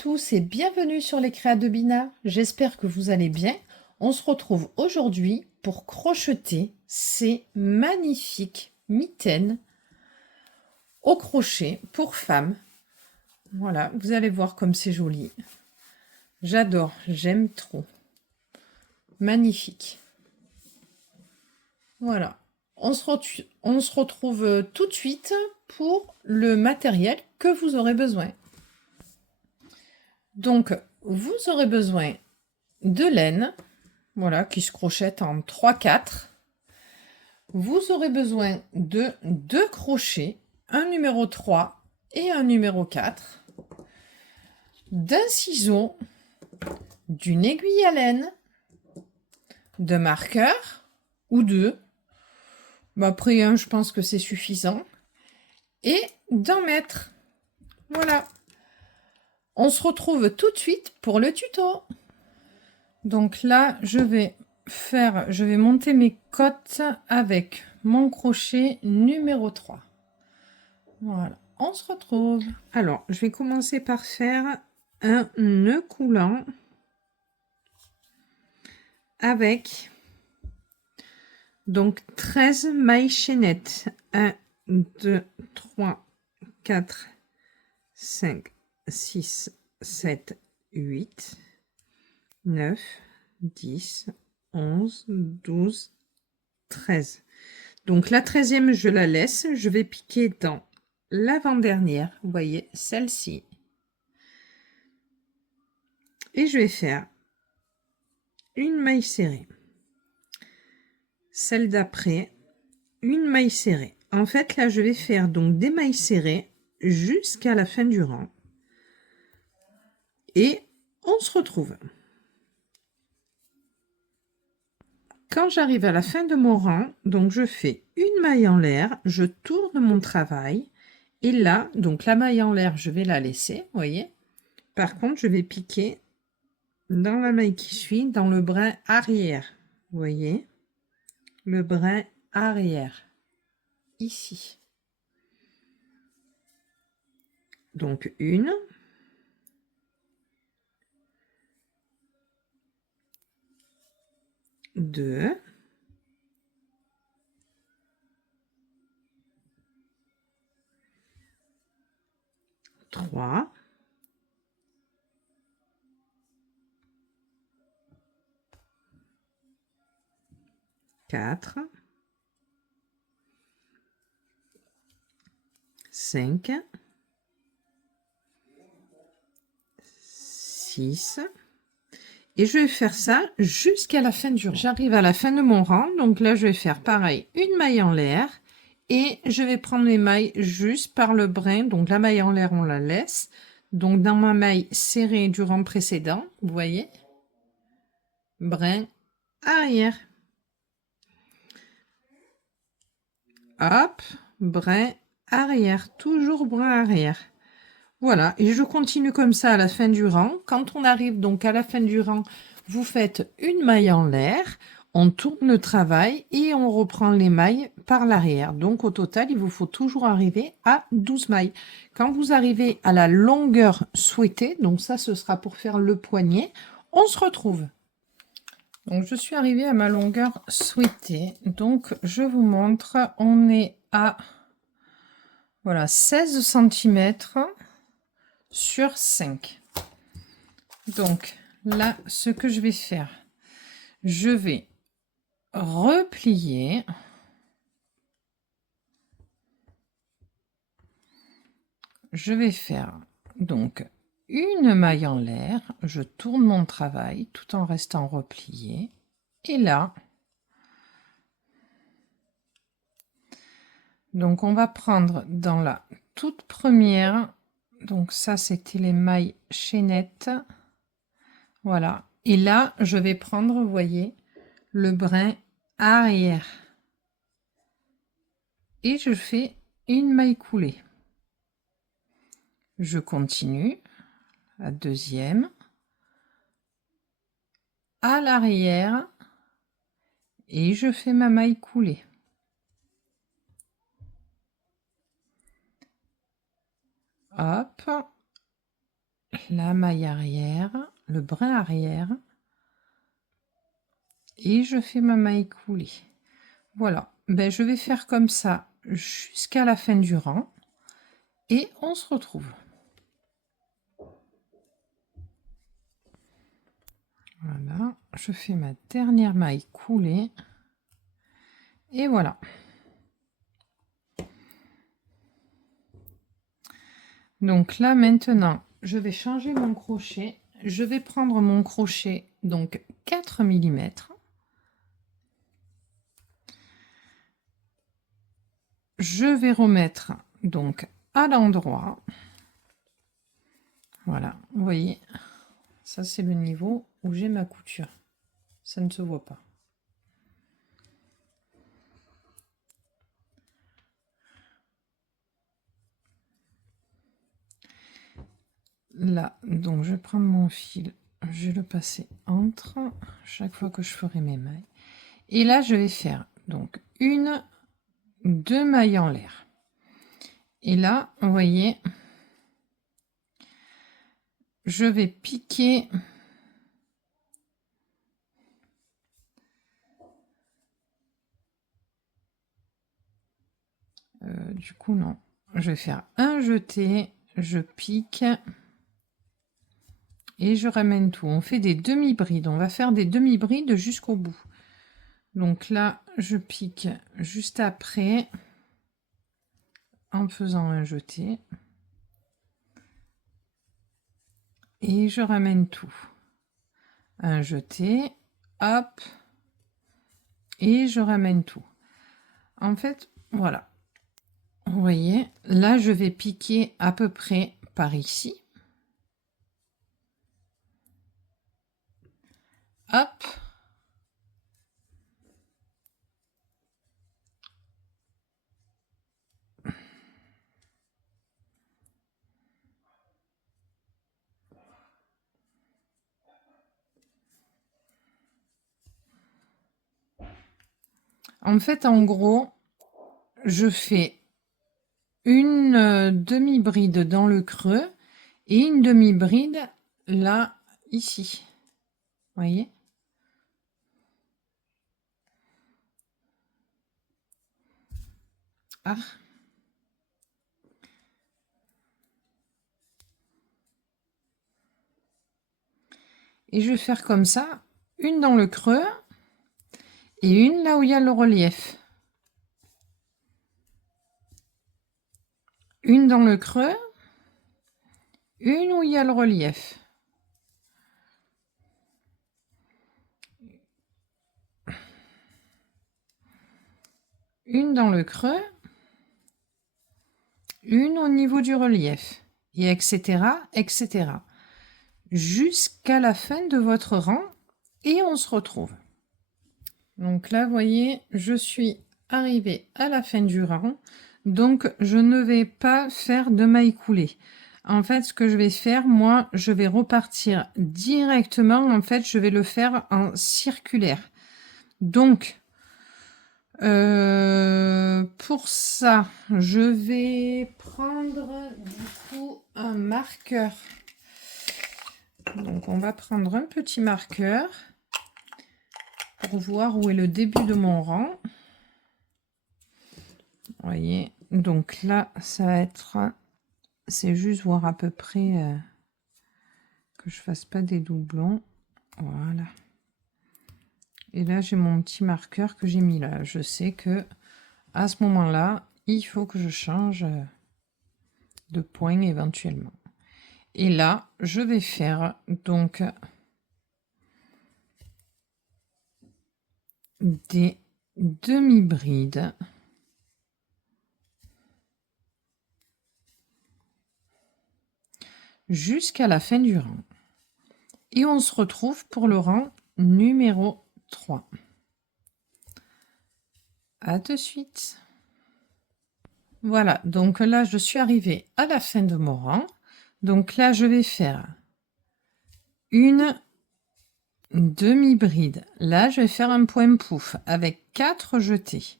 tous et bienvenue sur les Créas de Bina. J'espère que vous allez bien. On se retrouve aujourd'hui pour crocheter ces magnifiques mitaines au crochet pour femmes. Voilà, vous allez voir comme c'est joli. J'adore, j'aime trop. Magnifique. Voilà. On se retrouve tout de suite pour le matériel que vous aurez besoin. Donc, vous aurez besoin de laine, voilà, qui se crochette en 3-4. Vous aurez besoin de 2 crochets, un numéro 3 et un numéro 4, d'un ciseau, d'une aiguille à laine, de marqueur ou 2. Après un, je pense que c'est suffisant. Et d'un mètre. Voilà. On se retrouve tout de suite pour le tuto. Donc là, je vais monter mes côtes avec mon crochet numéro 3. Voilà, on se retrouve. Alors, je vais commencer par faire un nœud coulant avec donc 13 mailles chaînettes. 1, 2, 3, 4, 5, 6, 7, 8, 9, 10, 11, 12, 13. Donc la 13e, je la laisse. Je vais piquer dans l'avant-dernière. Vous voyez, celle-ci. Et je vais faire une maille serrée. Celle d'après, une maille serrée. En fait, là, je vais faire donc des mailles serrées jusqu'à la fin du rang. Et on se retrouve. Quand j'arrive à la fin de mon rang, donc je fais une maille en l'air, je tourne mon travail. Et là, donc la maille en l'air, je vais la laisser, vous voyez. Par contre, je vais piquer dans la maille qui suit, dans le brin arrière. Vous voyez, le brin arrière, ici. Donc une, deux, trois, quatre, 5, 6. Et je vais faire ça jusqu'à la fin du rang. J'arrive à la fin de mon rang, donc là je vais faire pareil, une maille en l'air et je vais prendre les mailles juste par le brin. Donc la maille en l'air, on la laisse. Donc dans ma maille serrée du rang précédent, vous voyez, brin arrière. Hop, brin arrière, toujours brin arrière. Voilà, et je continue comme ça à la fin du rang. Quand on arrive donc à la fin du rang, vous faites une maille en l'air, on tourne le travail et on reprend les mailles par l'arrière. Donc au total, il vous faut toujours arriver à 12 mailles. Quand vous arrivez à la longueur souhaitée, donc ça ce sera pour faire le poignet, on se retrouve. Donc je suis arrivée à ma longueur souhaitée. Donc je vous montre, on est à voilà 16 cm sur 5. Donc là, ce que je vais faire, je vais replier. Je vais faire donc une maille en l'air, je tourne mon travail tout en restant replié. Et là, donc on va prendre dans la toute première, donc ça c'était les mailles chaînettes, voilà. Et là, je vais prendre, vous voyez, le brin arrière. Et je fais une maille coulée. Je continue, la deuxième, à l'arrière, et je fais ma maille coulée. Hop, la maille arrière, le brin arrière, et je fais ma maille coulée. Voilà, ben, je vais faire comme ça jusqu'à la fin du rang et on se retrouve. Voilà, je fais ma dernière maille coulée et voilà. Donc là maintenant, je vais changer mon crochet. Je vais prendre mon crochet, donc 4 mm. Je vais remettre donc à l'endroit. Voilà, vous voyez, ça c'est le niveau où j'ai ma couture. Ça ne se voit pas. Là, donc je vais prendre mon fil, je vais le passer entre chaque fois que je ferai mes mailles. Et là, je vais faire donc 2 mailles en l'air. Et là, vous voyez, je vais piquer du coup non, je vais faire un jeté, je pique et je ramène tout. On fait des demi-brides, on va faire des demi-brides jusqu'au bout. Donc là, je pique juste après en faisant un jeté et je ramène tout. Un jeté, hop, et je ramène tout. En fait, voilà. Vous voyez, là, je vais piquer à peu près par ici. Hop. En fait, en gros, je fais une demi-bride dans le creux et une demi-bride là, ici. Vous voyez? Ah. Et je vais faire comme ça, une dans le creux et une là où il y a le relief. Une dans le creux, une où il y a le relief. Une dans le creux, une au niveau du relief, et etc., etc. jusqu'à la fin de votre rang, et on se retrouve. Donc là, vous voyez, je suis arrivée à la fin du rang, donc je ne vais pas faire de maille coulée. En fait, ce que je vais faire, moi, je vais repartir directement, en fait, je vais le faire en circulaire. Donc, pour ça, je vais prendre du coup un marqueur. Donc on va prendre un petit marqueur pour voir où est le début de mon rang. Vous voyez, donc là, ça va être, c'est juste voir à peu près que je fasse pas des doublons. Voilà. Et là, j'ai mon petit marqueur que j'ai mis là. Je sais que à ce moment-là, il faut que je change de point éventuellement. Et là, je vais faire donc des demi-brides. Jusqu'à la fin du rang. Et on se retrouve pour le rang numéro 3. À de suite. Voilà, donc là, je suis arrivée à la fin de mon rang. Donc là, je vais faire une demi-bride. Là, je vais faire un point pouf avec 4 jetés.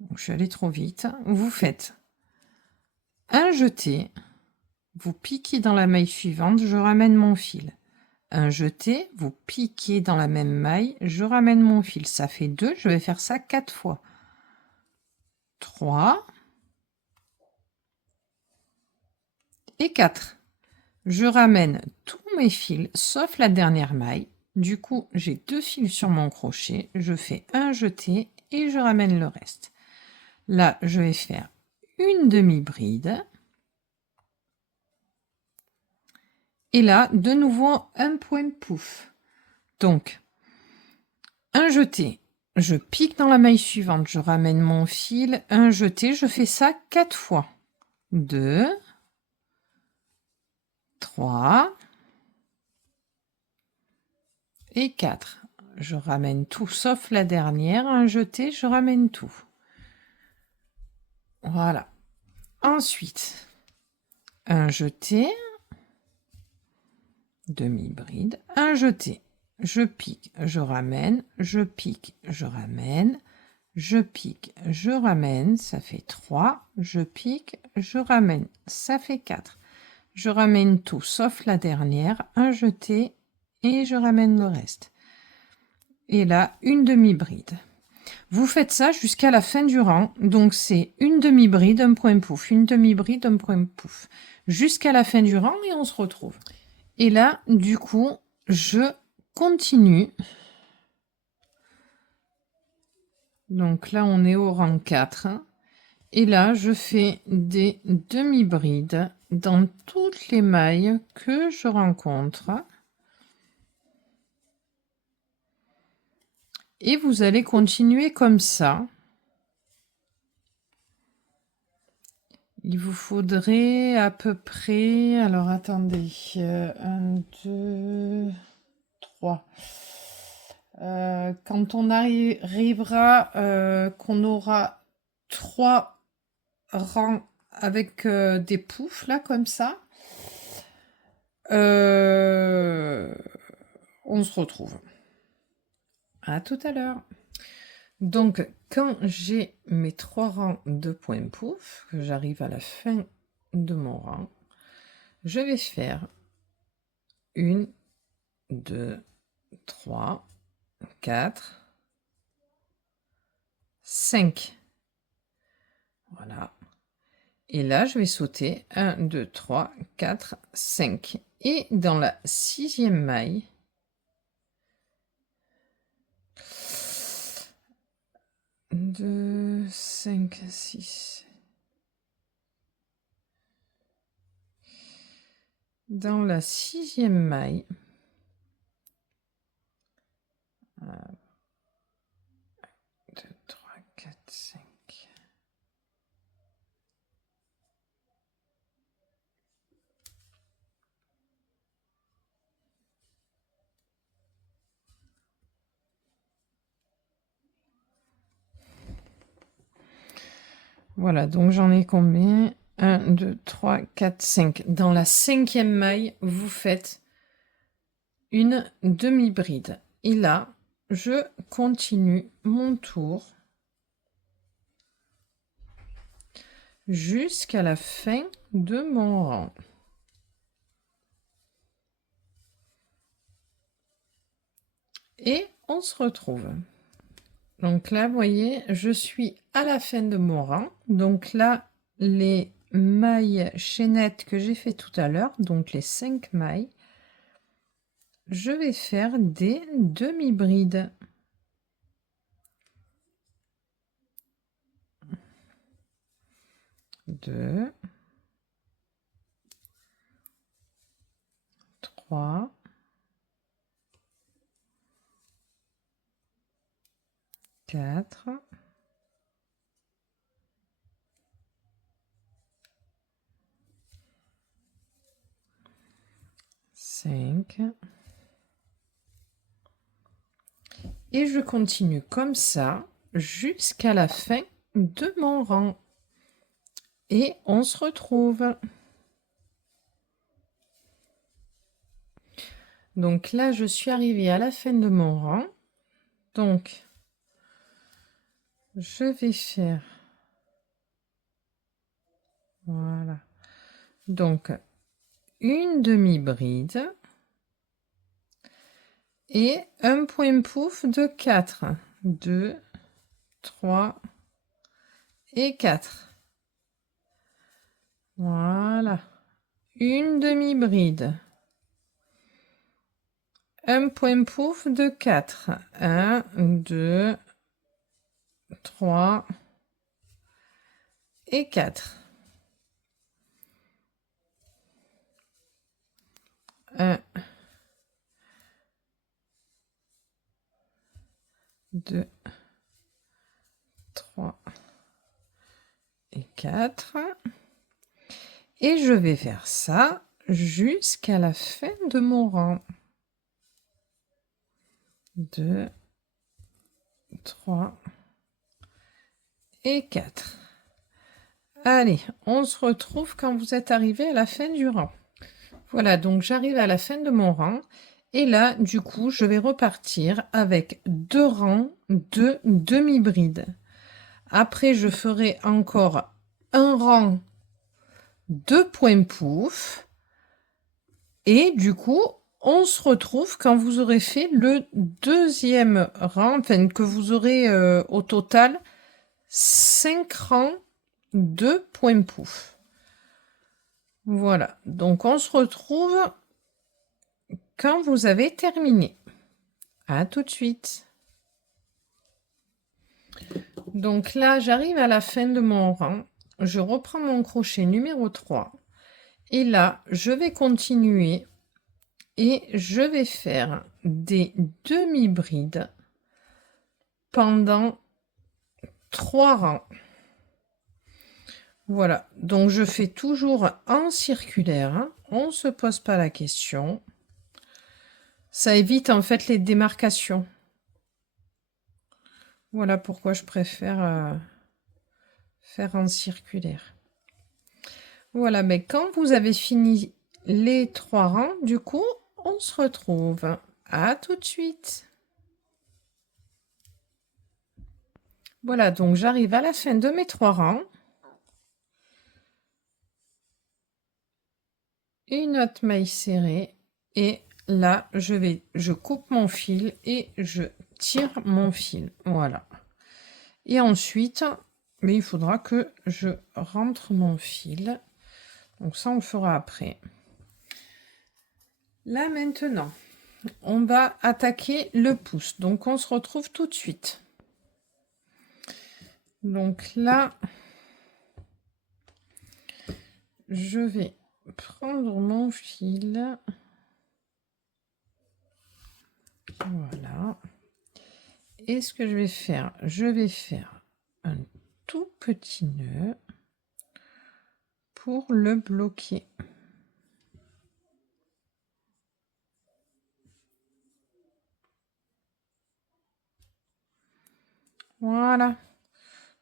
Donc, je suis allée trop vite. Vous faites un jeté. vous piquez dans la maille suivante, je ramène mon fil. Un jeté, vous piquez dans la même maille, je ramène mon fil. Ça fait 2, je vais faire ça 4 fois. 3 et 4. Je ramène tous mes fils sauf la dernière maille. Du coup, j'ai 2 fils sur mon crochet. Je fais un jeté et je ramène le reste. Là, je vais faire une demi-bride. Et là, de nouveau, un point pouf. Donc, un jeté. Je pique dans la maille suivante. Je ramène mon fil. Un jeté. Je fais ça 4 fois. 2, 3 et 4. Je ramène tout sauf la dernière. Un jeté, je ramène tout. Voilà. Ensuite, un jeté, demi-bride, un jeté. Je pique, je ramène, je pique, je ramène, je pique, je ramène, ça fait 3. Je pique, je ramène, ça fait 4. Je ramène tout sauf la dernière, un jeté et je ramène le reste. Et là, une demi-bride. Vous faites ça jusqu'à la fin du rang. Donc, c'est une demi-bride, un point pouf, une demi-bride, un point pouf. Jusqu'à la fin du rang et on se retrouve. Et là, du coup, je continue. Donc là, on est au rang 4. Et là, je fais des demi-brides dans toutes les mailles que je rencontre. Et vous allez continuer comme ça. Il vous faudrait à peu près... Alors, attendez. 1, 2, 3. Quand on arrivera, qu'on aura 3 rangs avec des poufs, là, comme ça, on se retrouve. À tout à l'heure. Donc, quand j'ai mes 3 rangs de points pouf, que j'arrive à la fin de mon rang, je vais faire 1, 2, 3, 4, 5. Voilà. Et là, je vais sauter 1, 2, 3, 4, 5. Et dans la 6e maille, deux, 5, 6. Dans la 6e maille, 1, 2, 3, 4, 5. Voilà, donc j'en ai combien? 1, 2, 3, 4, 5. Dans la 5e maille, vous faites une demi-bride. Et là, je continue mon tour jusqu'à la fin de mon rang. Et on se retrouve. Donc là, vous voyez, je suis à la fin de mon rang. Donc là, les mailles chaînettes que j'ai fait tout à l'heure, donc les 5 mailles, je vais faire des demi-brides. Deux, 3, 4, 5. Et je continue comme ça jusqu'à la fin de mon rang. Et on se retrouve. Donc là, je suis arrivée à la fin de mon rang. Donc, je vais faire... Voilà. Donc, une demi-bride et un point pouf de 4. 2, 3 et 4. Voilà. Une demi-bride. Un point pouf de 4. 1, 2, 3 et 4. 1, 2, 3 et 4. Et je vais faire ça jusqu'à la fin de mon rang. 2, 3 et 4. Allez, on se retrouve quand vous êtes arrivé à la fin du rang. Voilà, donc j'arrive à la fin de mon rang. Et là, du coup, je vais repartir avec 2 rangs de demi-bride. Après, je ferai encore un rang de points pouf. Et du coup, on se retrouve quand vous aurez fait le deuxième rang, enfin que vous aurez au total 5 rangs de points pouf. Voilà, donc on se retrouve quand vous avez terminé. À tout de suite. Donc là, j'arrive à la fin de mon rang. Je reprends mon crochet numéro 3. Et là, je vais continuer et je vais faire des demi-brides pendant 3 rangs. Voilà, donc je fais toujours en circulaire, hein. On ne se pose pas la question. Ça évite en fait les démarcations. Voilà pourquoi je préfère faire en circulaire. Voilà, mais quand vous avez fini les 3 rangs, du coup, on se retrouve. À tout de suite. Voilà, donc j'arrive à la fin de mes 3 rangs. Une autre maille serrée et là je coupe mon fil et je tire mon fil, voilà. Et ensuite, mais il faudra que je rentre mon fil, donc ça on le fera après. Là maintenant, on va attaquer le pouce, donc on se retrouve tout de suite. Donc là, je vais prendre mon fil, voilà. Et ce que je vais faire un tout petit nœud pour le bloquer. Voilà.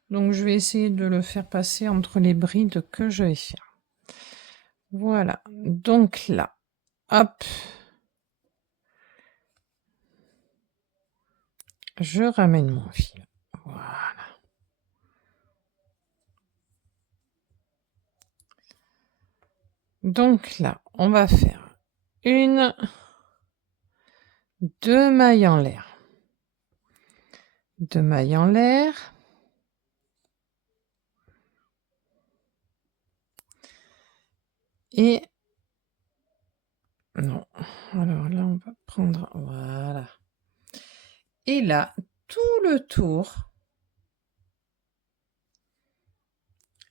Donc je vais essayer de le faire passer entre les brides que je vais faire. Voilà. Donc là, hop. Je ramène mon fil. Voilà. Donc là, on va faire 2 mailles en l'air. 2 mailles en l'air. Et non. Alors là, on va prendre, voilà. Et là, tout le tour,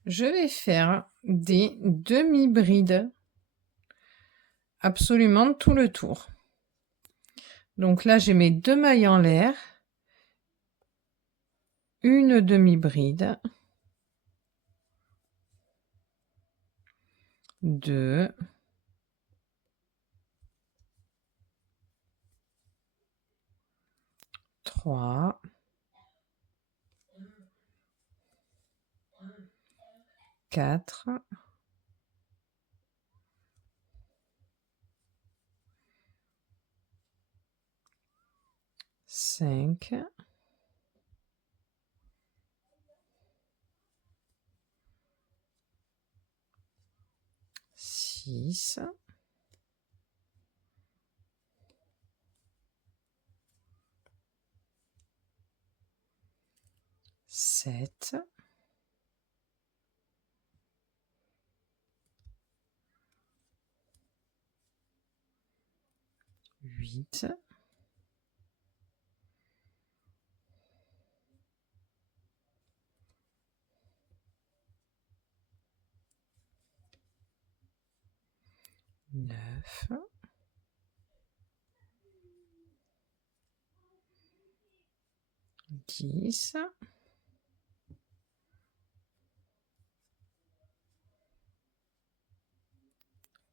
je vais faire des demi-brides. Absolument tout le tour. Donc là, j'ai mes 2 mailles en l'air, une demi-bride, 2, 3, 4, 5, 6, 7, 8, 9, 10,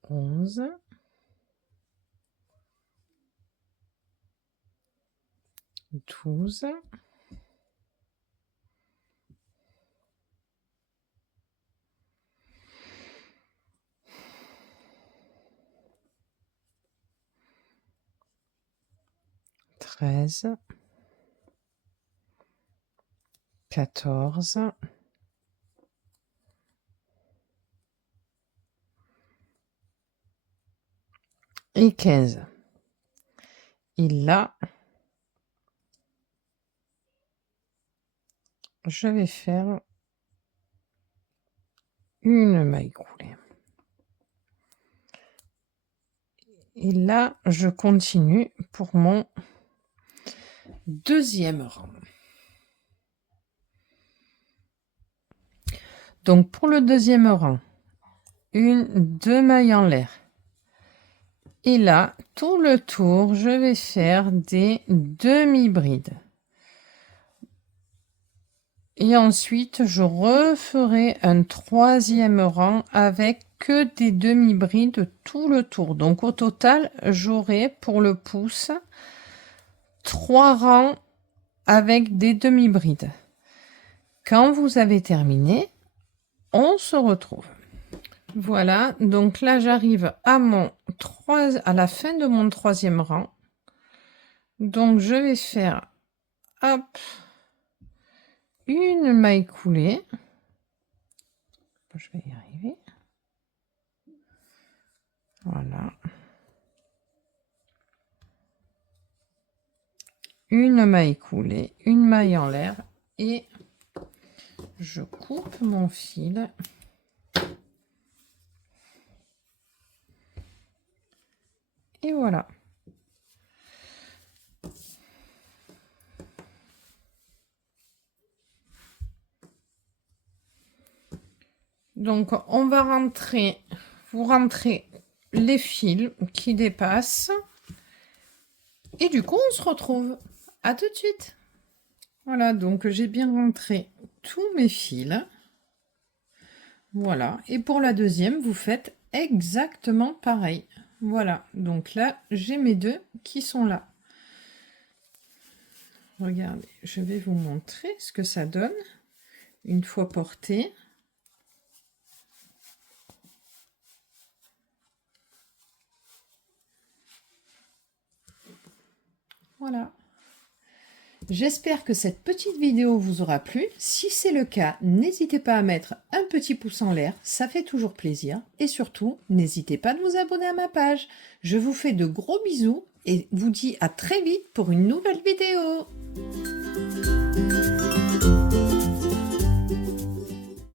11, 12, 13, 14, et 15. Et là, je vais faire une maille coulée. Et là, je continue pour mon deuxième rang. Donc pour le deuxième rang, deux mailles en l'air. Et là, tout le tour, je vais faire des demi-brides. Et ensuite, je referai un troisième rang avec que des demi-brides tout le tour. Donc au total, j'aurai pour le pouce 3 rangs avec des demi-brides. Quand vous avez terminé, on se retrouve. Voilà, donc là j'arrive à la fin de mon troisième rang. Donc je vais faire hop, une maille coulée. Je vais y arriver. Voilà. Une maille coulée, une maille en l'air et je coupe mon fil. Et voilà. Donc on va rentrer, vous rentrez les fils qui dépassent et du coup on se retrouve. À tout de suite. Voilà, donc j'ai bien rentré tous mes fils. Voilà, et pour la deuxième, vous faites exactement pareil. Voilà, donc là, j'ai mes deux qui sont là. Regardez, je vais vous montrer ce que ça donne une fois porté. Voilà. J'espère que cette petite vidéo vous aura plu. Si c'est le cas, n'hésitez pas à mettre un petit pouce en l'air, ça fait toujours plaisir. Et surtout, n'hésitez pas de vous abonner à ma page. Je vous fais de gros bisous et vous dis à très vite pour une nouvelle vidéo.